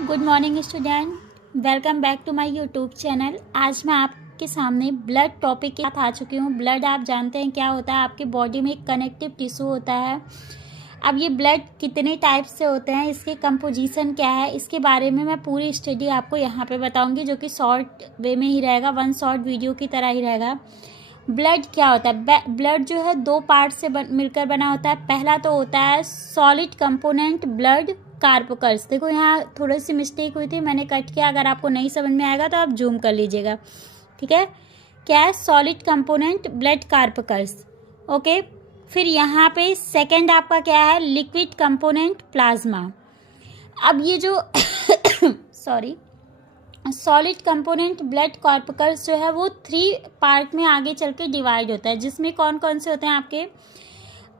Good morning student, welcome back to my YouTube channel. आज मैं आपके सामने ब्लड टॉपिक के साथ आ चुकी हूँ। ब्लड आप जानते हैं क्या होता है, आपके बॉडी में एक कनेक्टिव टिश्यू होता है। अब ये ब्लड कितने टाइप से होते हैं, इसके कंपोजिशन क्या है, इसके बारे में मैं पूरी स्टडी आपको यहाँ पे बताऊँगी, जो कि शॉर्ट वे में ही रहेगा, वन शॉर्ट वीडियो की तरह ही रहेगा। ब्लड क्या होता है? ब्लड जो है दो पार्ट से मिलकर बना होता है। पहला तो होता है सॉलिड कंपोनेंट ब्लड कार्पकल्स। देखो यहाँ थोड़ी सी मिस्टेक हुई थी, मैंने कट किया। अगर आपको नहीं समझ में आएगा तो आप जूम कर लीजिएगा, ठीक है। क्या है? Solid component blood corpuscles, okay. फिर यहाँ पे सेकंड आपका क्या है? Liquid component plasma. अब ये जो sorry solid component blood corpuscles जो है वो 3 पार्ट में आगे चल के डिवाइड होता है, जिसमें कौन कौन से होते हैं आपके?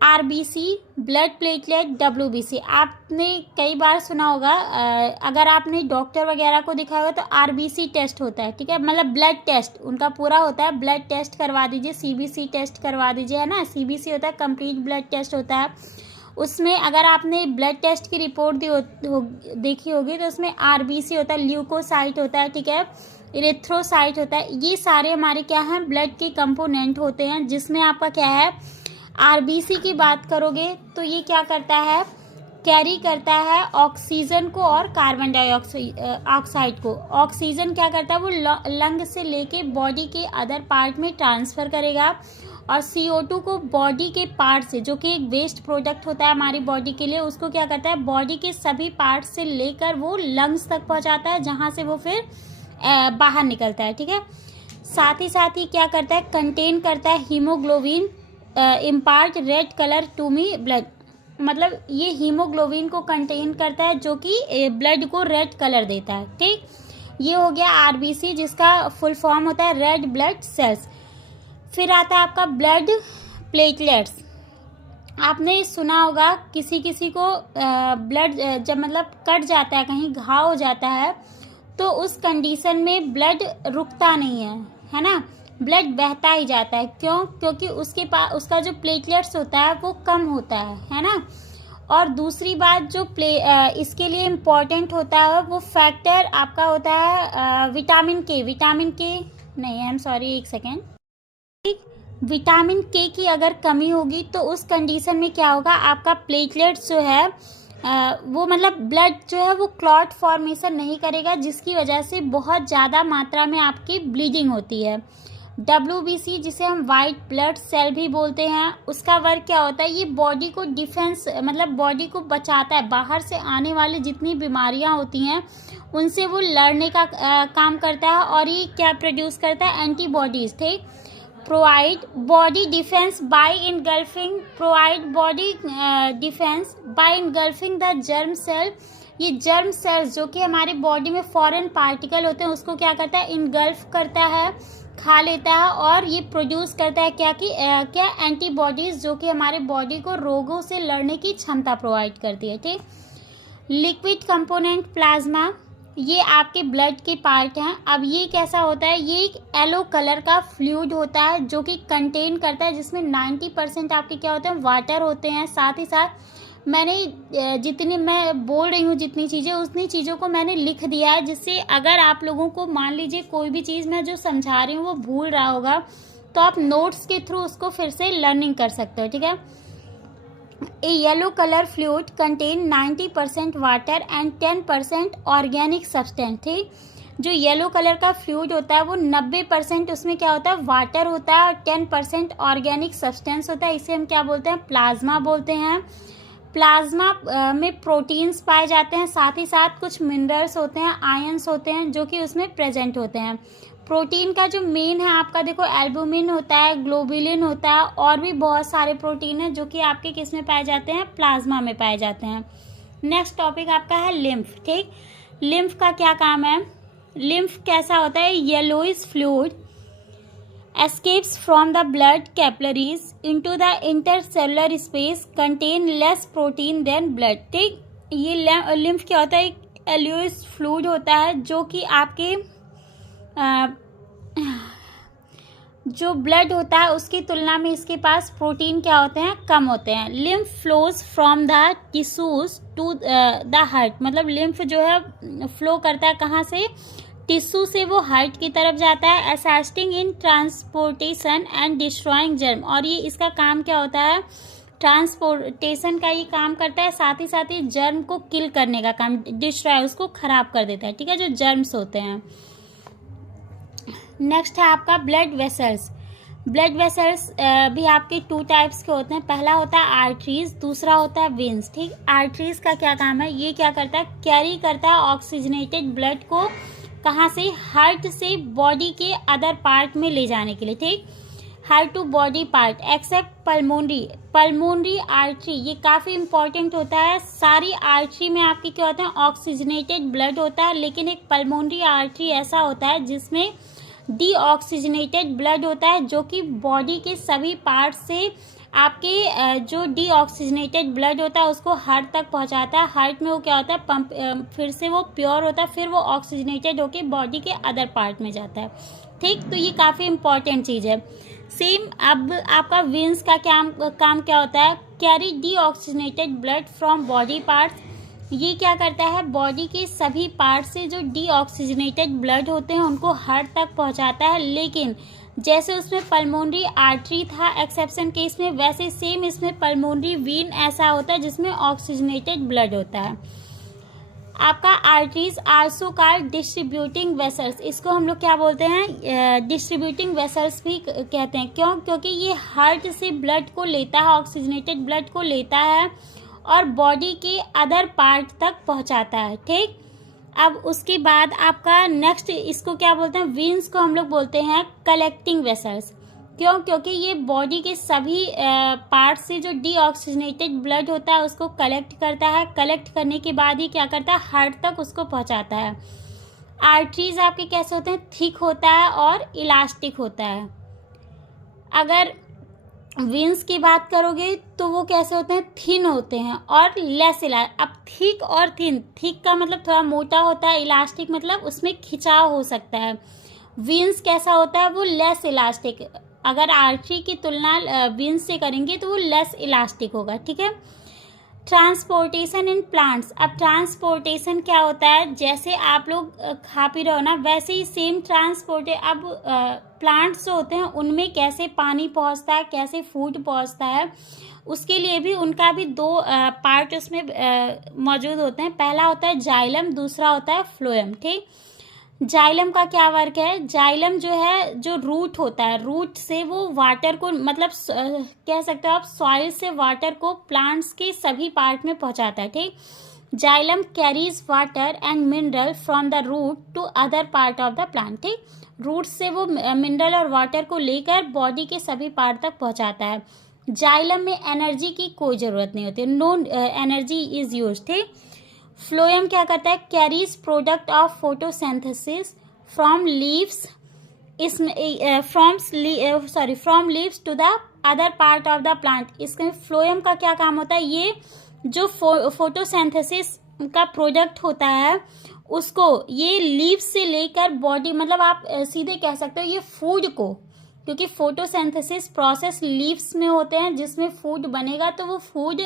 RBC, blood platelet, WBC. आपने कई बार सुना होगा, अगर आपने डॉक्टर वगैरह को दिखाया होगा तो आरबीसी टेस्ट होता है, ठीक है, मतलब ब्लड टेस्ट उनका पूरा होता है। ब्लड टेस्ट करवा दीजिए, सीबीसी टेस्ट करवा दीजिए, है ना। सीबीसी होता है कंप्लीट ब्लड टेस्ट होता है। उसमें अगर आपने ब्लड टेस्ट की रिपोर्ट देखी होगी तो उसमें आरबीसी होता है, ल्यूकोसाइट होता है, ठीक है, इरेथ्रोसाइट होता है। ये सारे हमारे क्या हैं? ब्लड के कंपोनेंट होते हैं। जिसमें आपका क्या है? आरबीसी की बात करोगे तो ये क्या करता है? कैरी करता है ऑक्सीजन को और कार्बन डाइऑक्साइड को। ऑक्सीजन क्या करता है? वो लंग से लेके बॉडी के अदर पार्ट में ट्रांसफ़र करेगा, और CO2 को बॉडी के पार्ट से, जो कि एक वेस्ट प्रोडक्ट होता है हमारी बॉडी के लिए, उसको क्या करता है? बॉडी के सभी पार्ट से लेकर वो लंग्स तक पहुंचाता है, जहां से वो फिर बाहर निकलता है, ठीक है। साथ ही क्या करता है? कंटेन करता है haemoglobin, impart red colour to me blood. मतलब ये हीमोग्लोबिन को कंटेन करता है, जो कि ब्लड को रेड कलर देता है, ठीक। ये हो गया आरबीसी, जिसका फुल फॉर्म होता है रेड ब्लड सेल्स। फिर आता है आपका ब्लड प्लेटलेट्स। आपने सुना होगा किसी किसी को ब्लड जब मतलब कट जाता है, कहीं घाव हो जाता है, तो उस कंडीशन में ब्लड रुकता नहीं है ना, ब्लड बहता ही जाता है। क्यों? क्योंकि उसके पास उसका जो प्लेटलेट्स होता है वो कम होता है ना। और दूसरी बात जो इसके लिए इम्पॉर्टेंट होता है वो फैक्टर आपका होता है विटामिन के नहीं, आई एम सॉरी, एक सेकेंड। विटामिन के की अगर कमी होगी तो उस कंडीशन में क्या होगा? आपका प्लेटलेट्स जो है वो मतलब ब्लड जो है वो क्लॉट फॉर्मेशन नहीं करेगा, जिसकी वजह से बहुत ज़्यादा मात्रा में आपकी ब्लीडिंग होती है। डब्ल्यूबीसी, जिसे हम वाइट ब्लड सेल भी बोलते हैं, उसका वर्क क्या होता है? ये बॉडी को डिफेंस, मतलब बॉडी को बचाता है, बाहर से आने वाली जितनी बीमारियां होती हैं उनसे वो लड़ने का काम करता है। और ये क्या प्रोड्यूस करता है? एंटीबॉडीज, ठीक। Provide body defence by engulfing the germ cell. ये जर्म सेल्स जो कि हमारे बॉडी में फॉरेन पार्टिकल होते हैं उसको क्या करता है? इनगल्फ करता है, खा लेता है, और ये प्रोड्यूस करता है क्या एंटीबॉडीज, जो कि हमारे बॉडी को रोगों से लड़ने की क्षमता प्रोवाइड करती है, ठीक। लिक्विड कंपोनेंट प्लाज्मा, ये आपके ब्लड के पार्ट हैं। अब ये कैसा होता है? ये एक येलो कलर का फ्लूइड होता है, जो कि कंटेन करता है, जिसमें 90% आपके क्या होते हैं? वाटर होते हैं। साथ ही साथ मैंने जितनी मैं बोल रही हूँ, जितनी चीज़ें, उतनी चीज़ों को मैंने लिख दिया है, जिससे अगर आप लोगों को मान लीजिए कोई भी चीज़ मैं जो समझा रही हूँ वो भूल रहा होगा तो आप नोट्स के थ्रू उसको फिर से लर्निंग कर सकते हो, ठीक है। A yellow color fluid contain 90% water and 10% organic substance, ठीक। जो येलो कलर का फ्लूइड होता है वो 90% उसमें क्या होता है? वाटर होता है, और 10% ऑर्गेनिक सब्सटेंस होता है। इसे हम क्या बोलते हैं? प्लाज्मा बोलते हैं। प्लाज्मा में प्रोटीन्स पाए जाते हैं, साथ ही साथ कुछ मिनरल्स होते हैं, आयंस होते हैं, जो कि उसमें प्रेजेंट होते हैं। प्रोटीन का जो मेन है आपका, देखो, एल्बुमिन होता है, ग्लोबुलिन होता है, और भी बहुत सारे प्रोटीन हैं जो कि आपके किस में पाए जाते हैं? प्लाज्मा में पाए जाते हैं। नेक्स्ट टॉपिक आपका है लिम्फ, ठीक। लिम्फ का क्या काम है? लिम्फ कैसा होता है? Yellowish fluid escapes from the blood capillaries into the intercellular space, contain less protein than blood, ठीक। ये लिम्फ क्या होता है? एक येलोइश फ्लूइड होता है, जो कि आपके जो ब्लड होता है उसकी तुलना में इसके पास प्रोटीन क्या होते हैं, कम होते हैं। Lymph flows from the tissues to the heart, मतलब लिम्फ जो है फ्लो करता है कहाँ से, टिश्यू से वो हार्ट की तरफ जाता है, assisting in transportation and destroying germ. और ये इसका काम क्या होता है, ट्रांसपोर्टेशन का ये काम करता है, साथ ही जर्म को किल करने का काम, डिस्ट्रॉय उसको खराब कर देता है, ठीक है, जो जर्म्स होते हैं। नेक्स्ट है आपका ब्लड वेसल्स। ब्लड वेसल्स भी आपके 2 टाइप्स के होते हैं। पहला होता है आर्टरीज, दूसरा होता है वेन्स। ठीक, आर्टरीज का क्या काम है, ये क्या करता है, कैरी करता है ऑक्सीजनेटेड ब्लड को कहाँ से, हार्ट से बॉडी के अदर पार्ट में ले जाने के लिए। ठीक, heart to body part except pulmonary artery, ये काफ़ी इंपॉर्टेंट होता है। सारी आर्टरी में आपकी क्या होता है, ऑक्सीजनेटेड ब्लड होता है, लेकिन एक पल्मोनरी आर्टरी ऐसा होता है जिसमें डीऑक्सीजनेटेड ब्लड होता है, जो कि बॉडी के सभी पार्ट से आपके जो डीऑक्सीजनेटेड ब्लड होता है उसको हार्ट तक पहुंचाता है। हार्ट में वो क्या होता है, पंप, फिर से वो प्योर होता है, फिर वो ऑक्सीजनेटेड होके बॉडी के अदर पार्ट में जाता है। ठीक, तो ये काफ़ी इंपॉर्टेंट चीज़ है। सेम अब आपका वेन्स का काम क्या होता है, carry deoxygenated blood from body parts. ये क्या करता है, बॉडी के सभी पार्ट से जो डीऑक्सीजनेटेड ब्लड होते हैं उनको हार्ट तक पहुंचाता है। लेकिन जैसे उसमें पल्मोनरी आर्टरी था एक्सेप्शन केस में, वैसे सेम इसमें पल्मोनरी वेन ऐसा होता है जिसमें ऑक्सीजनेटेड ब्लड होता है। आपका arteries also called distributing vessels, इसको हम लोग क्या बोलते हैं, डिस्ट्रीब्यूटिंग वेसल्स भी कहते हैं। क्यों, क्योंकि ये हार्ट से ब्लड को लेता है, ऑक्सीजनेटेड ब्लड को लेता है और बॉडी के अदर पार्ट तक पहुंचाता है। ठीक, अब उसके बाद आपका नेक्स्ट इसको क्या बोलते हैं, वेन्स को हम लोग बोलते हैं कलेक्टिंग वेसल्स। क्यों, क्योंकि ये बॉडी के सभी पार्ट से जो डीऑक्सीजनेटेड ब्लड होता है उसको कलेक्ट करता है। कलेक्ट करने के बाद ही क्या करता है, हार्ट तक उसको पहुंचाता है। आर्टरीज आपके कैसे होते हैं, थिक होता है और इलास्टिक होता है। अगर वेन्स की बात करोगे तो वो कैसे होते हैं, थिन होते हैं और लेस इलास्टिक। अब थिक और थिन, थिक का मतलब थोड़ा मोटा होता है, इलास्टिक मतलब उसमें खिंचाव हो सकता है। वेन्स कैसा होता है, वो लेस इलास्टिक। अगर आर्टरी की तुलना वेन्स से करेंगे तो वो लेस इलास्टिक होगा। ठीक है, ट्रांसपोर्टेशन इन प्लांट्स। अब ट्रांसपोर्टेशन क्या होता है, जैसे आप लोग खा पी रहे हो ना, वैसे ही सेम अब प्लांट्स जो होते हैं उनमें कैसे पानी पहुंचता है, कैसे फूड पहुंचता है, उसके लिए भी उनका भी 2 पार्ट उसमें मौजूद होते हैं। पहला होता है जाइलम, दूसरा होता है फ्लोएम। ठीक, जाइलम का क्या वर्क है, जाइलम जो है जो रूट होता है, रूट से वो वाटर को, मतलब कह सकते हो आप सॉइल से वाटर को प्लांट्स के सभी पार्ट में पहुंचाता है। ठीक, xylem carries water and mineral from the root to other part of the plant. ठीक, रूट से वो मिनरल और वाटर को लेकर बॉडी के सभी पार्ट तक पहुंचाता है। जाइलम में एनर्जी की कोई ज़रूरत नहीं होती, नो एनर्जी इज यूज। ठीक, फ्लोएम क्या करता है, carries product of photosynthesis from leaves, इसमें from leaves to the other part of the plant. इसमें फ्लोएम का क्या काम होता है, ये जो फोटोसिंथेसिस का प्रोडक्ट होता है उसको ये लीव्स से लेकर बॉडी, मतलब आप सीधे कह सकते हो ये फूड को, क्योंकि फोटोसिंथेसिस प्रोसेस लीव्स में होते हैं जिसमें फूड बनेगा, तो वो फूड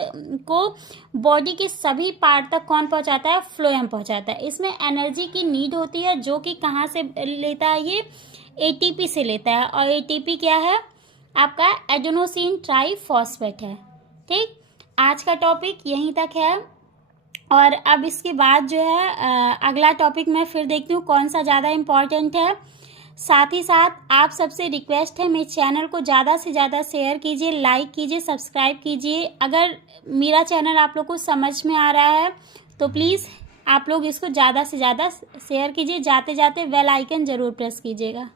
को बॉडी के सभी पार्ट तक कौन पहुंचाता है, फ्लोएम पहुंचाता है। इसमें एनर्जी की नीड होती है, जो कि कहाँ से लेता है, ये एटीपी से लेता है। और एटीपी क्या है, आपका एडेनोसिन ट्राइफॉस्फेट है। ठीक, आज का टॉपिक यहीं तक है और अब इसके बाद जो है अगला टॉपिक मैं फिर देखती हूँ कौन सा ज़्यादा इम्पॉर्टेंट है। साथ ही साथ आप सबसे रिक्वेस्ट है, मेरे चैनल को ज़्यादा से ज़्यादा शेयर कीजिए, लाइक कीजिए, सब्सक्राइब कीजिए। अगर मेरा चैनल आप लोग को समझ में आ रहा है तो प्लीज़ आप लोग इसको ज़्यादा से ज़्यादा शेयर कीजिए। जाते जाते बेल आइकन ज़रूर प्रेस कीजिएगा।